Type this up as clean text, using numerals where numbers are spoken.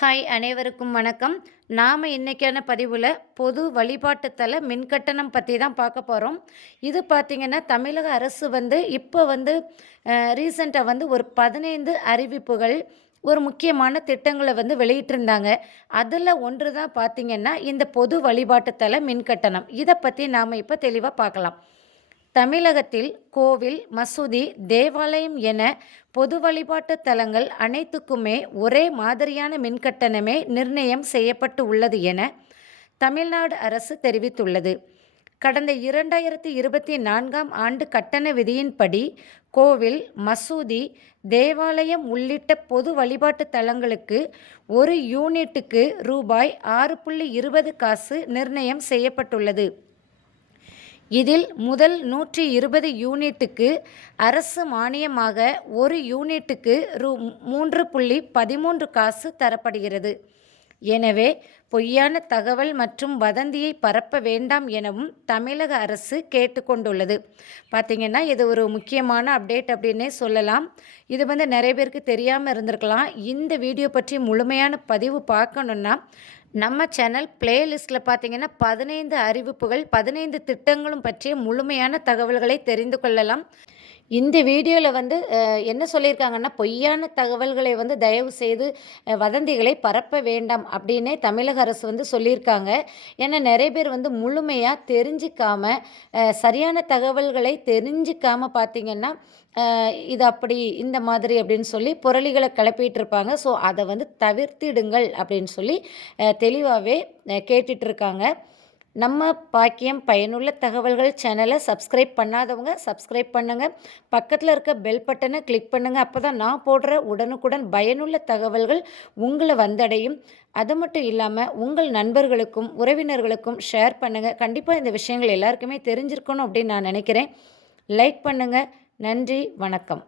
Hi அனைவருக்கும் வணக்கம். நாம் இன்றைக்கான பதிவில் பொது வழிபாட்டுத்தல மின்கட்டணம் பற்றி தான் பார்க்க போகிறோம். இது பார்த்திங்கன்னா தமிழக அரசு இப்போ ரீசெண்டாக ஒரு 15 அறிவிப்புகள் ஒரு முக்கியமான திட்டங்களை வெளியிட்டிருந்தாங்க. அதில் ஒன்று தான் பார்த்திங்கன்னா இந்த பொது வழிபாட்டுத்தல மின்கட்டணம். இதை பற்றி நாம் இப்போ தெளிவாக பார்க்கலாம். தமிழகத்தில் கோவில், மசூதி, தேவாலயம் என பொது வழிபாட்டு தலங்கள் அனைத்துக்குமே ஒரே மாதிரியான மின்கட்டணமே நிர்ணயம் செய்யப்பட்டு உள்ளது என தமிழ்நாடு அரசு தெரிவித்துள்ளது. கடந்த 2024ஆம் ஆண்டு கட்டண விதியின்படி கோவில், மசூதி, தேவாலயம் உள்ளிட்ட பொது வழிபாட்டு தலங்களுக்கு ஒரு யூனிட்டுக்கு ரூபாய் 6.20 காசு நிர்ணயம் செய்யப்பட்டுள்ளது. இதில் முதல் 120 யூனிட்டுக்கு அரசு மானியமாக ஒரு யூனிட்டுக்கு ரூ. 3.13 காசு தரப்படுகிறது. எனவே பொய்யான தகவல் மற்றும் வதந்தியை பரப்ப வேண்டாம் எனவும் தமிழக அரசு கேட்டுக்கொண்டுள்ளது. பார்த்திங்கன்னா இது ஒரு முக்கியமான அப்டேட் அப்படின்னே சொல்லலாம். இது நிறைய பேருக்கு தெரியாமல் இருந்திருக்கலாம். இந்த வீடியோ பற்றி முழுமையான பதிவு பார்க்கணுன்னா நம்ம சேனல் பிளேலிஸ்ட்டில் பார்த்திங்கன்னா 15 அறிவிப்புகள் 15 திட்டங்களும் பற்றிய முழுமையான தகவல்களை தெரிந்து கொள்ளலாம். இந்த வீடியோவில் என்ன சொல்லியிருக்காங்கன்னா பொய்யான தகவல்களை தயவு செய்து வதந்திகளை பரப்ப வேண்டாம் அப்படின்னே தமிழக அரசு சொல்லியிருக்காங்க. ஏன்னா நிறைய பேர் முழுமையாக தெரிஞ்சிக்காமல் சரியான தகவல்களை தெரிஞ்சிக்காமல் பார்த்திங்கன்னா இது அப்படி இந்த மாதிரி அப்படின்னு சொல்லி புரளிகளை கிளப்பிட்டு இருப்பாங்க. ஸோ அதை தவிர்த்திடுங்கள் அப்படின்னு சொல்லி தெளிவாகவே கேட்டுட்ருக்காங்க. நம்ம பாக்கியம் பயனுள்ள தகவல்கள் சேனலை சப்ஸ்கிரைப் பண்ணாதவங்க சப்ஸ்கிரைப் பண்ணுங்கள். பக்கத்தில் இருக்க பெல் பட்டனை கிளிக் பண்ணுங்கள். அப்போ தான் நான் போடுற உடனுக்குடன் பயனுள்ள தகவல்கள் உங்களை வந்தடையும். அது மட்டும் இல்லாமல் உங்கள் நண்பர்களுக்கும் உறவினர்களுக்கும் ஷேர் பண்ணுங்கள். கண்டிப்பாக இந்த விஷயங்கள் எல்லாருக்குமே தெரிஞ்சிருக்கணும் அப்படின்னு நான் நினைக்கிறேன். லைக் பண்ணுங்கள். நன்றி, வணக்கம்.